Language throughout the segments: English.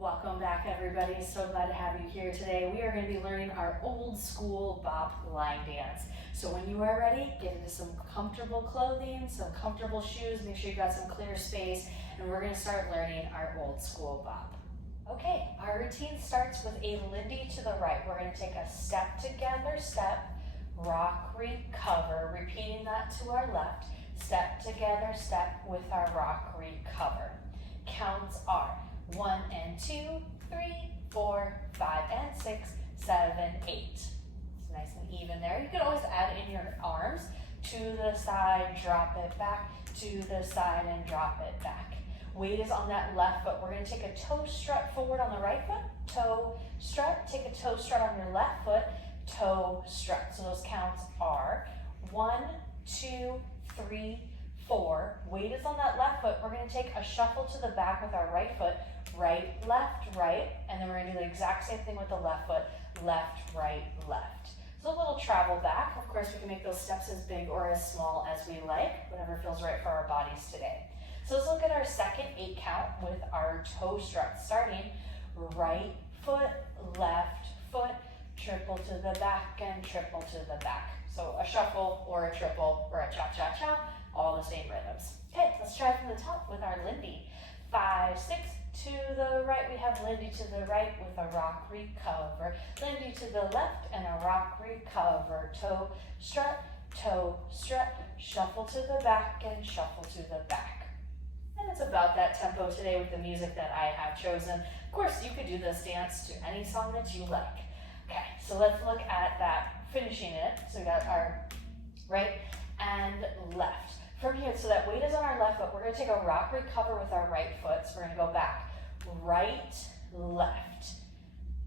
Welcome back, everybody. So glad to have you here today. We are going to be learning our old school bop line dance. So when you are ready, get into some comfortable clothing, some comfortable shoes, make sure you've got some clear space, and we're going to start learning our old school bop. Okay, our routine starts with a Lindy to the right. We're going to take a step together, step, rock, recover, repeating that to our left, step together, step with our rock, recover. Counts are 1 and 2, 3, 4, 5 and 6, 7, 8. It's nice and even there. You can always add in your arms to the side, drop it back, to the side and drop it back. Weight is on that left foot. We're going to take a toe strut forward on the right foot, toe strut, take a toe strut on your left foot, toe strut. So those counts are 1, 2, 3, 4. Weight is on that left foot. We're going to take a shuffle to the back with our right foot, right, left, and then we're going to do the exact same thing with the left foot, left, right, left. So a little travel back. Of course, we can make those steps as big or as small as we like, whatever feels right for our bodies today. So let's look at our second 8 count with our toe strut, starting right foot, left foot, triple to the back and triple to the back. So a shuffle or a triple or a cha-cha-cha, all the same rhythms. Okay, let's try from the top with our Lindy. 5, 6, to the right, we have Lindy to the right with a rock, recover. Lindy to the left and a rock, recover. Toe strut, shuffle to the back and shuffle to the back. And it's about that tempo today with the music that I have chosen. Of course, you could do this dance to any song that you like. Okay, so let's look at that, finishing it. So we got our right and left. From here, so that weight is on our left foot, we're going to take a rock, recover with our right foot. So we're going to go back, right, left.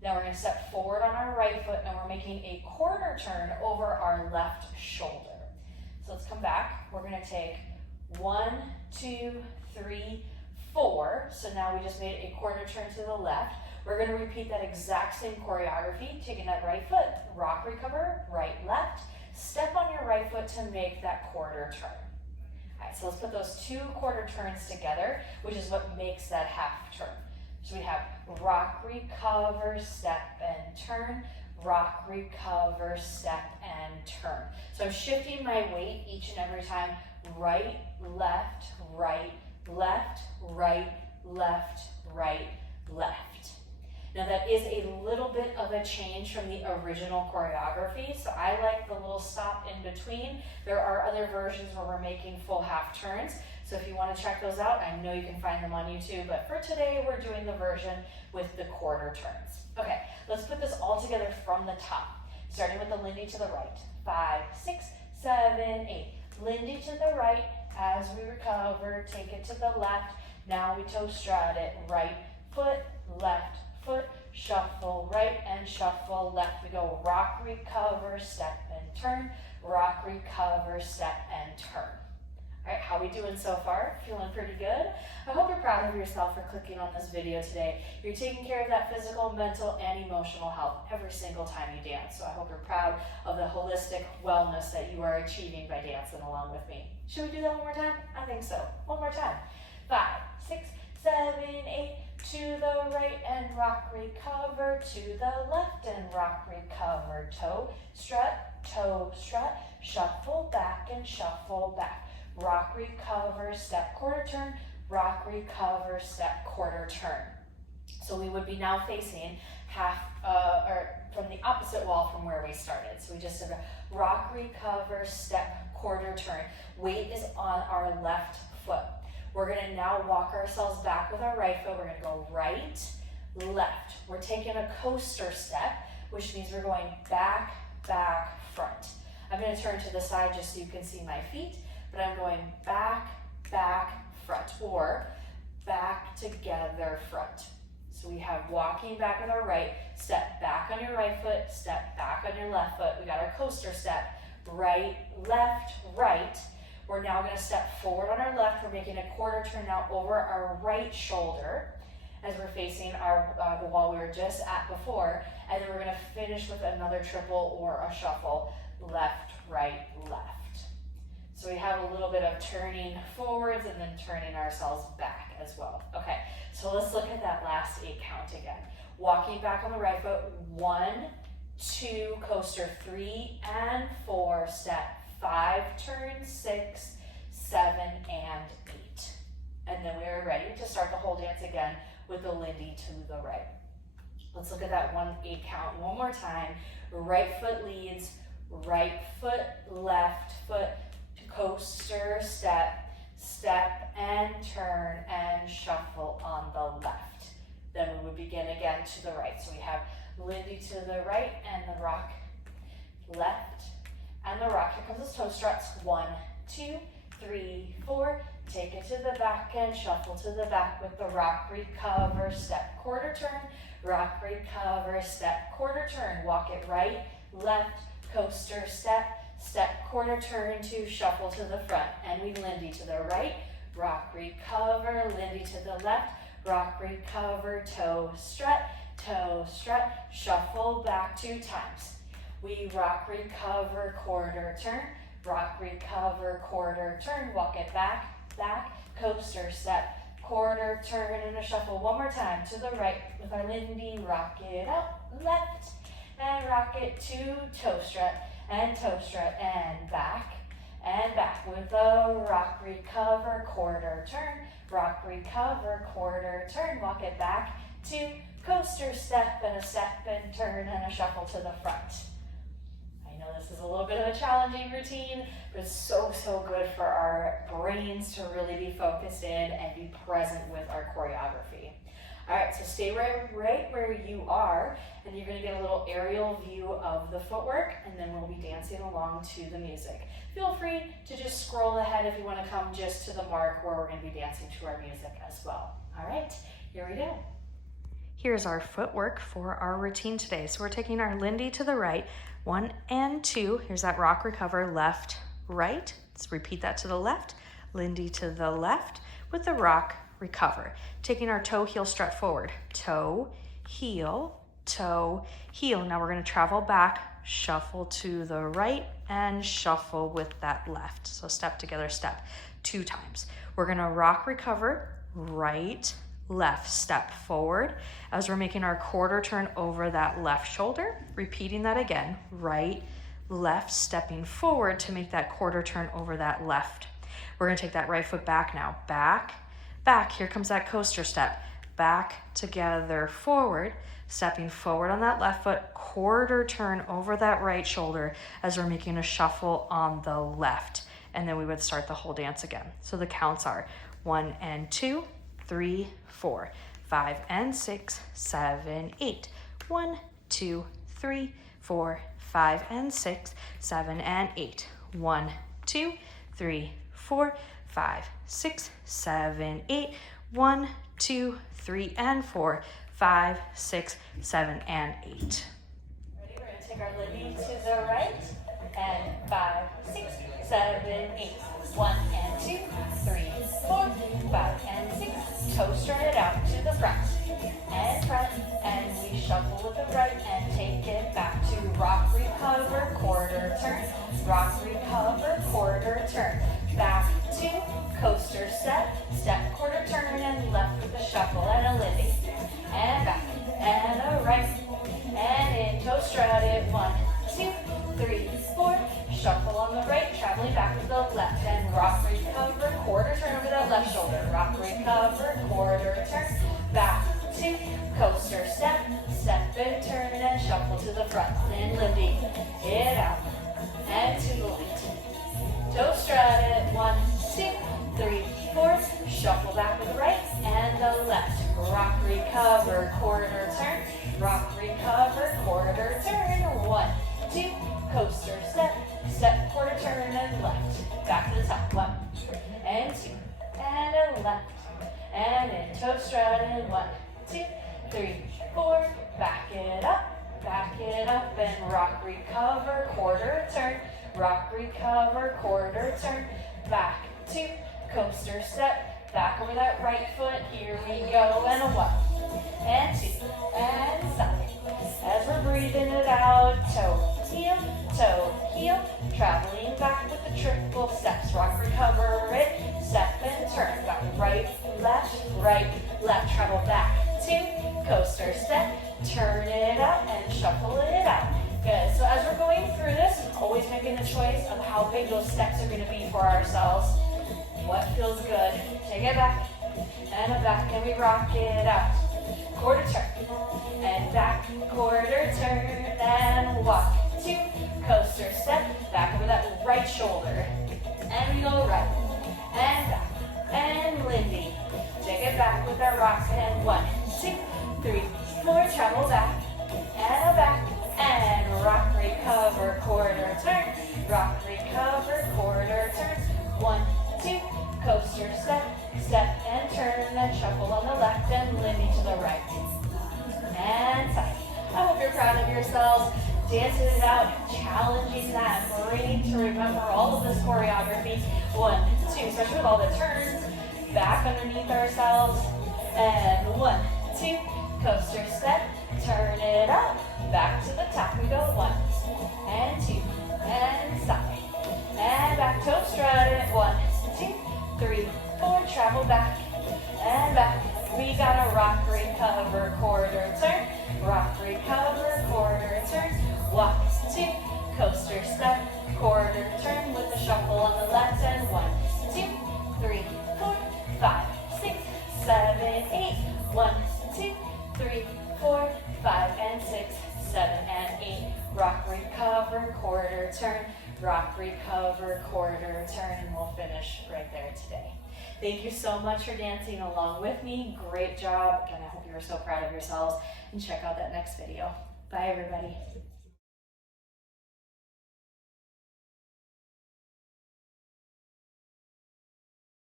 Now we're going to step forward on our right foot and we're making a quarter turn over our left shoulder. So let's come back. We're going to take 1, 2, 3, 4. So now we just made a quarter turn to the left. We're going to repeat that exact same choreography, taking that right foot, rock, recover, right, left. Step on your right foot to make that quarter turn. All right, so let's put those 2 quarter turns together, which is what makes that half turn. So we have rock, recover, step and turn, rock, recover, step and turn. So I'm shifting my weight each and every time, right, left, right, left, right, left, right, left. Now that is a little bit of a change from the original choreography, so I like the little stop in between. There are other versions where we're making full half turns, so if you want to check those out, I know you can find them on YouTube, but for today we're doing the version with the quarter turns. Okay, let's put this all together from the top, starting with the Lindy to the right. 5, 6, 7, 8. Lindy to the right as we recover, take it to the left. Now we toe strut it, right foot, left foot, shuffle right and shuffle left. We go rock, recover, step and turn, rock, recover, step and turn. All right, how are we doing so far? Feeling pretty good? I hope you're proud of yourself for clicking on this video today. You're taking care of that physical, mental, and emotional health every single time you dance. So I hope you're proud of the holistic wellness that you are achieving by dancing along with me. Should we do that one more time? I think so. One more time. 5, 6, 7, 8. To the right and rock, recover, to the left and rock, recover, toe strut, shuffle back and shuffle back, rock, recover, step, quarter turn, rock, recover, step, quarter turn. So we would be now facing half, or from the opposite wall from where we started. So we just did a rock, recover, step, quarter turn. Weight is on our left foot. We're going to now walk ourselves back with our right foot. We're going to go right, left. We're taking a coaster step, which means we're going back, back, front. I'm going to turn to the side just so you can see my feet, but I'm going back, back, front, or back together, front. So we have walking back with our right, step back on your right foot, step back on your left foot. We got our coaster step, right, left, right. We're now going to step forward on our left. We're making a quarter turn now over our right shoulder as we're facing our the wall we were just at before. And then we're going to finish with another triple or a shuffle, left, right, left. So we have a little bit of turning forwards and then turning ourselves back as well. Okay, so let's look at that last 8 count again. Walking back on the right foot, 1, 2, coaster, 3 and 4, step, 5, turn, 6, 7, and 8. And then we're ready to start the whole dance again with the Lindy to the right. Let's look at that 1-8 count one more time. Right foot leads, right foot, left foot, coaster, step, step and turn and shuffle on the left. Then we would begin again to the right. So we have Lindy to the right and the rock left and the rock. Here comes those toe struts. 1, 2, 3, 4. Take it to the back and shuffle to the back with the rock, recover, step, quarter turn, rock, recover, step, quarter turn. Walk it right, left, coaster, step, step, quarter turn to shuffle to the front. And we Lindy to the right, rock, recover, Lindy to the left, rock, recover, toe, strut, shuffle back 2 times. We rock, recover, quarter turn, rock, recover, quarter turn, walk it back, back, coaster, step, quarter turn and a shuffle one more time to the right with our Lindy, rock it up, left, and rock it to toe strut and back with a rock, recover, quarter turn, rock, recover, quarter turn, walk it back to coaster, step and turn and a shuffle to the front. I know this is a little bit of a challenging routine, but it's so good for our brains to really be focused in and be present with our choreography. All right, so stay right where you are, and you're gonna get a little aerial view of the footwork, and then we'll be dancing along to the music. Feel free to just scroll ahead if you wanna come just to the mark where we're gonna be dancing to our music as well. All right, here we go. Here's our footwork for our routine today. So we're taking our Lindy to the right, 1 and 2. Here's that rock, recover, left, right. Let's repeat that to the left. Lindy to the left with the rock, recover. Taking our toe, heel, strut forward. Toe, heel. Now we're gonna travel back, shuffle to the right, and shuffle with that left. So step together, step 2 times. We're gonna rock, recover, right, left, step forward as we're making our quarter turn over that left shoulder. Repeating that again, right, left, stepping forward to make that quarter turn over that left. We're gonna take that right foot back now, back, here comes that coaster step, back together, forward, stepping forward on that left foot, quarter turn over that right shoulder as we're making a shuffle on the left. And then we would start the whole dance again. So the counts are 1 and 2, 3, 4, 5 and 6, 7, 8. 1, 2, 3, 4, 5 and 6, 7 and 8. 1, 2, 3, 4, 5, 6, 7, 8. 1, 2, 3 and 4, 5, 6, 7 and 8. Ready? We're going to take our Lindy to the right and 5, 6, 7, 8. 1 and 2, 3, 4, 5 and 6. Toe strut it out to the front, and we shuffle with the right and take it back to rock, recover, quarter turn, rock, recover, quarter turn, back to coaster step, step, quarter turn, and left with a shuffle and a Lindy, and back, and a right, and in, toe strut it, 1, 2, 3, 4, shuffle on the right, traveling back with the left, and rock, recover, quarter turn over that left shoulder, rock, recover, quarter turn, back to coaster step, step and turn, and shuffle to the front, and Lindy, it out, and to the left, toe strut it, 1, 2, 3, 4, shuffle back with the right, and the left, rock, recover, quarter turn, rock, recover, quarter turn, 1, 2, coaster step, step, quarter turn, and left, back to the top, 1, and 2, and a left, and in, toe strut, and 1, 2, 3, 4, back it up, and rock, recover, quarter turn, rock, recover, quarter turn, back to coaster step, back over that right foot, here we go, and a 1, and 2, and side, as we're breathing it out, toe, heel, traveling back with the triple steps, rock, recover it, step and turn, back, right, left, right, left, treble back, 2, coaster step, turn it up and shuffle it out. Good, so as we're going through this, always making the choice of how big those steps are gonna be for ourselves. What feels good? Take it back, and back, and we rock it out. Quarter turn, and back, quarter turn, and walk. 2, coaster step, back over that right shoulder. And we go right, and back, and Lindy. Take it back with our rocks, and 1, 2, 3, 4, travel back, and back, and rock, recover, quarter turn, rock, recover, quarter turn, 1, 2, coaster step, step and turn, and shuffle on the left, and Lindy to the right, and side. I hope you're proud of yourselves, dancing it out, challenging that brain to remember all of this choreography. 1, 2, especially with all the turns, back underneath ourselves, and 1, 2, coaster step, turn it up, back to the top, we go 1, and 2, and side, and back, toe strut it, 1, 2, 3, 4, travel back, and back, we got a rock, recover, quarter turn, rock, recover, quarter turn, walk, 2, coaster step, quarter turn with the shuffle on the left, and 1, 2, 3, 4, 5, 6, 7, 8, 1, 2, 3, 4, 5, and 6, 7, and 8, rock, recover, quarter turn, rock, recover, quarter turn, and we'll finish right there today. Thank you so much for dancing along with me. Great job. Again, I hope you were so proud of yourselves, and check out that next video. Bye, everybody.